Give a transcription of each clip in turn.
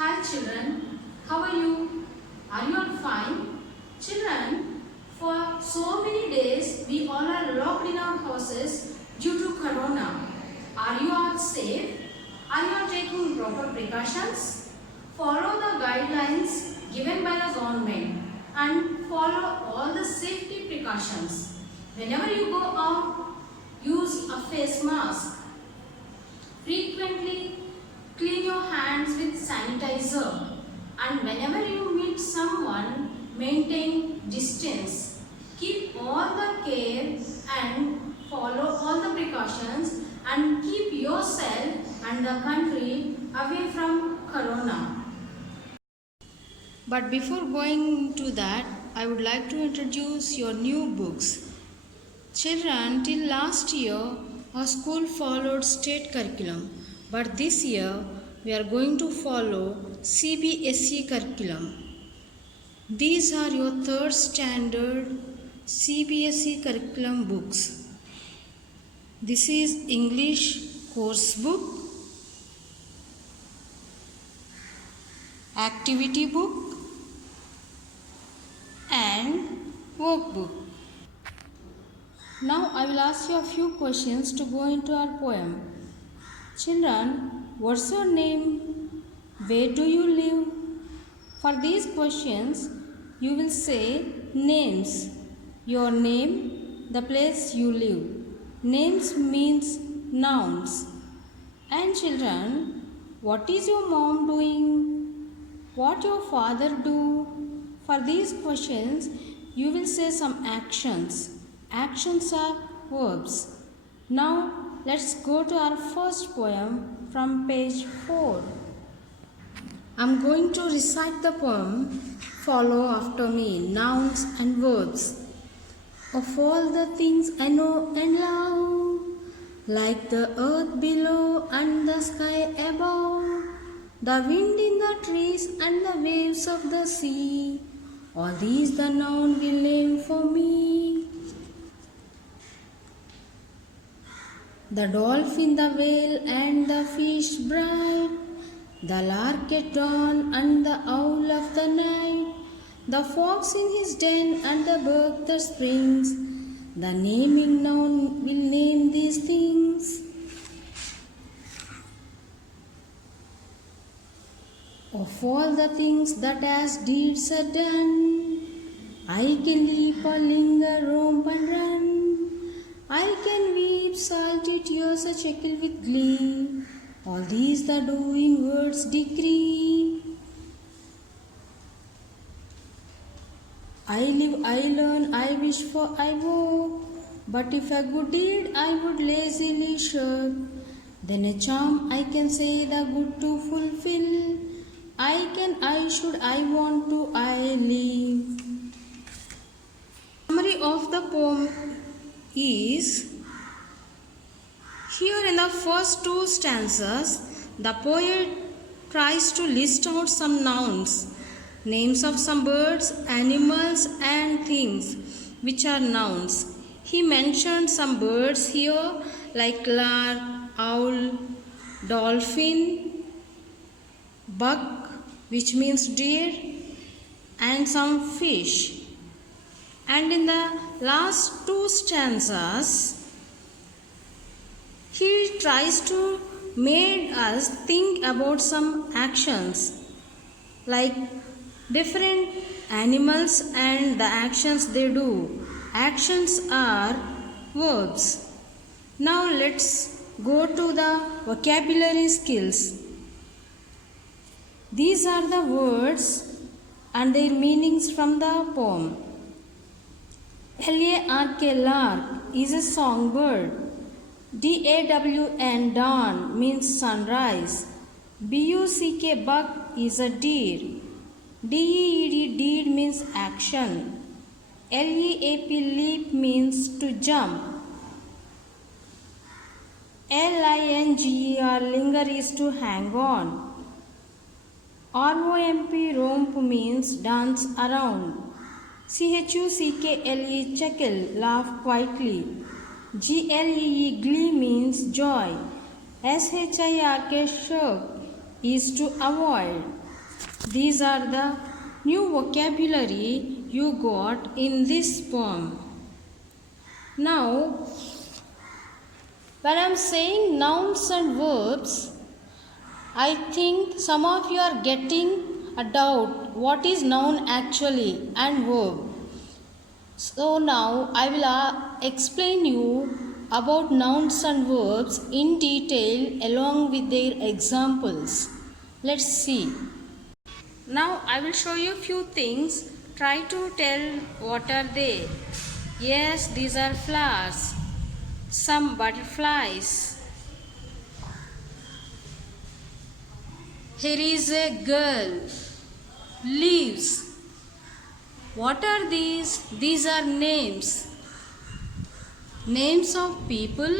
Hi children, how are you? Are you all fine? Children, for so many days we all are locked in our houses due to corona. Are you all safe? Are you all taking proper precautions? Follow the guidelines given by the government and follow all the safety precautions. Whenever you go out, use a face mask. Frequently clean your hands with sanitizer, and whenever you meet someone, maintain distance. Keep all the care and follow all the precautions and keep yourself and the country away from corona. But before going to that, I would like to introduce your new books. Children, till last year, our school followed state curriculum, but this year we are going to follow CBSE curriculum. These are your third standard CBSE curriculum books. This is English course book, activity book and workbook. Now I will ask you a few questions to go into our poem. Children, what's your name? Where do you live? For these questions, you will say names. Your name, the place you live. Names means nouns. And children, what is your mom doing? What your father do? For these questions, you will say some actions. Actions are verbs. Now, let's go to our first poem from page 4. I'm going to recite the poem. Follow after me. Nouns and verbs. Of all the things I know and love, like the earth below and the sky above, the wind in the trees and the waves of the sea, all these the noun will name for me. The dolphin, the whale and the fish bright, the lark at dawn and the owl of the night, the fox in his den and the bird that springs, the naming noun will name these things. Of all the things that as deeds are done, I can leap or linger, roam and run. I can weep salty tears a chuckle with glee. All these the doing words decree. I live, I learn, I wish for, I work. But if a good deed I would lazily shirk, then a charm I can say the good to fulfill. I can, I should, I want to, I live. Summary of the poem is, here in the first two stanzas, the poet tries to list out some nouns, names of some birds, animals and things which are nouns. He mentioned some birds here like lark, owl, dolphin, buck which means deer, and some fish. And in the last two stanzas, he tries to make us think about some actions like different animals and the actions they do. Actions are verbs. Now let's go to the vocabulary skills. These are the words and their meanings from the poem. L-A-R-K, lark, is a songbird. D-A-W-N, dawn, means sunrise. B-U-C-K, buck, is a deer. D-E-E-D, deed, means action. L-E-A-P, leap, means to jump. L-I-N-G-E-R, linger, is to hang on. R-O-M-P, romp, means dance around. C-H-U-C-K-L-E, chuckle, laugh quietly. G-L-E-E, glee, means joy. S-H-I-R-K, shirk, is to avoid. These are the new vocabulary you got in this poem. Now, when I am saying nouns and verbs, I think some of you are getting a doubt what is noun actually and verb. So now I will explain you about nouns and verbs in detail along with their examples. Let's see. Now I will show you few things. Try to tell what are they. Yes, these are flowers. Some butterflies. Here is a girl. Leaves. What are these? These are names. Names of people,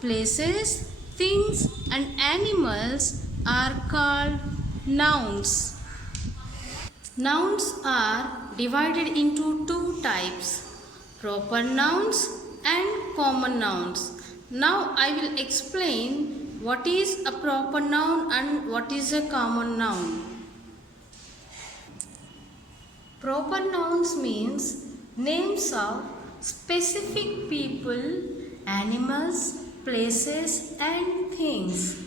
places, things and animals are called nouns. Nouns are divided into two types, proper nouns and common nouns. Now I will explain what is a proper noun and what is a common noun. Proper nouns means names of specific people, animals, places and things.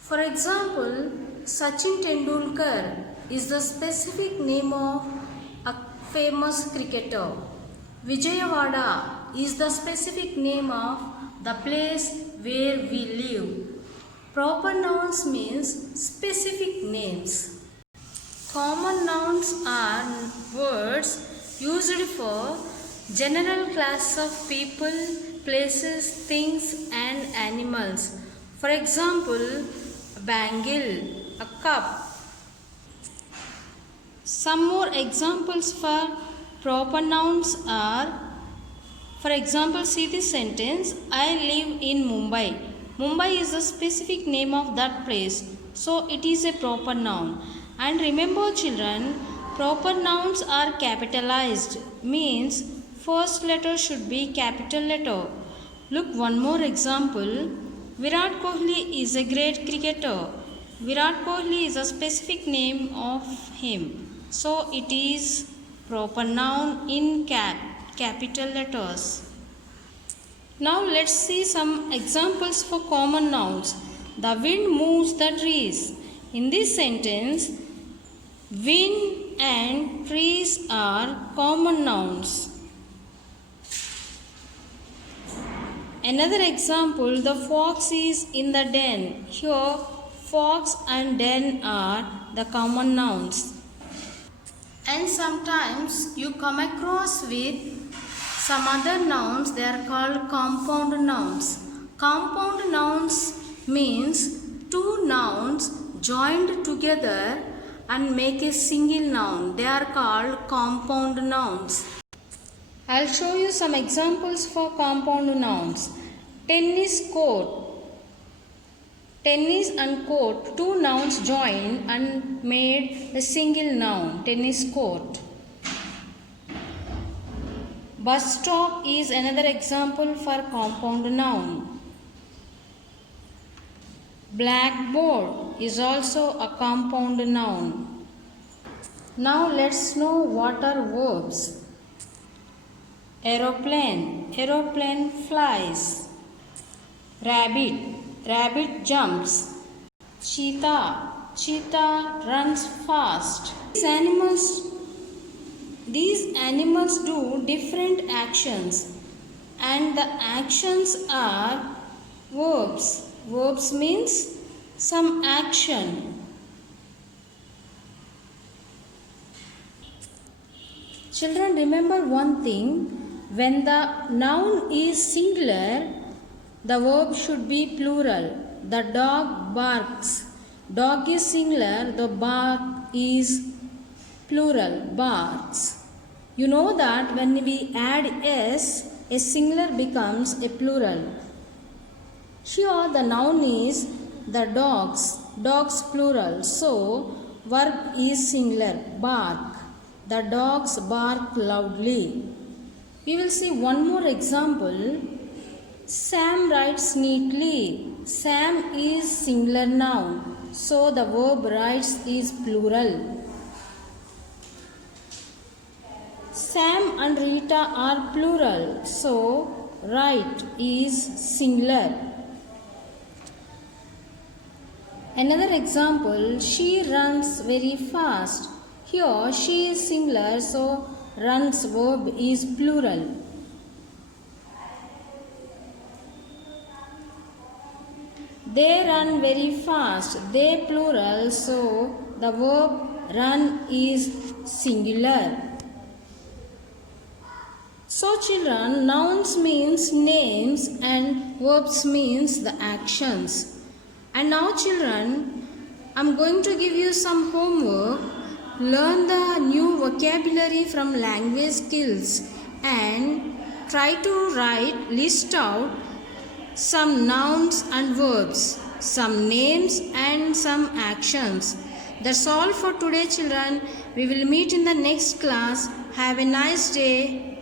For example, Sachin Tendulkar is the specific name of a famous cricketer. Vijayawada is the specific name of the place where we live. Proper nouns means specific names. Common nouns are words used for general class of people, places, things and animals. For example, a bangle, a cup. Some more examples for proper nouns are, for example, see this sentence, I live in Mumbai. Mumbai is the specific name of that place, so it is a proper noun. And remember children, proper nouns are capitalized, means first letter should be capital letter. Look, one more example. Virat Kohli is a great cricketer. Virat Kohli is a specific name of him. So it is proper noun in capital letters. Now let's see some examples for common nouns. The wind moves the trees. In this sentence, wind and trees are common nouns. Another example, the fox is in the den. Here, fox and den are the common nouns. And sometimes you come across with some other nouns, they are called compound nouns. Compound nouns means two nouns joined together and make a single noun. They are called compound nouns. I'll show you some examples for compound nouns. Tennis court. Tennis and court, two nouns joined and made a single noun, tennis court. Bus stop is another example for compound noun. Blackboard is also a compound noun. Now let's know what are verbs. Aeroplane, aeroplane flies. Rabbit, rabbit jumps. Cheetah, cheetah runs fast. These animals do different actions and the actions are verbs. Verbs means some action. Children, remember one thing, when the noun is singular, the verb should be plural. The dog barks. Dog is singular, the bark is plural, barks. You know that when we add s, a singular becomes a plural. Here the noun is the dogs, dogs plural. So verb is singular, bark. The dogs bark loudly. We will see one more example. Sam writes neatly. Sam is singular noun. so the verb writes is plural. Sam and Rita are plural, so write is singular. Another example, she runs very fast. Here she is singular, so runs verb is plural. They run very fast. They plural, so the verb run is singular. So children, nouns means names and verbs means the actions. And now children, I'm going to give you some homework. Learn the new vocabulary from language skills and try to list out some nouns and verbs, some names and some actions. That's all for today children. We will meet in the next class. Have a nice day.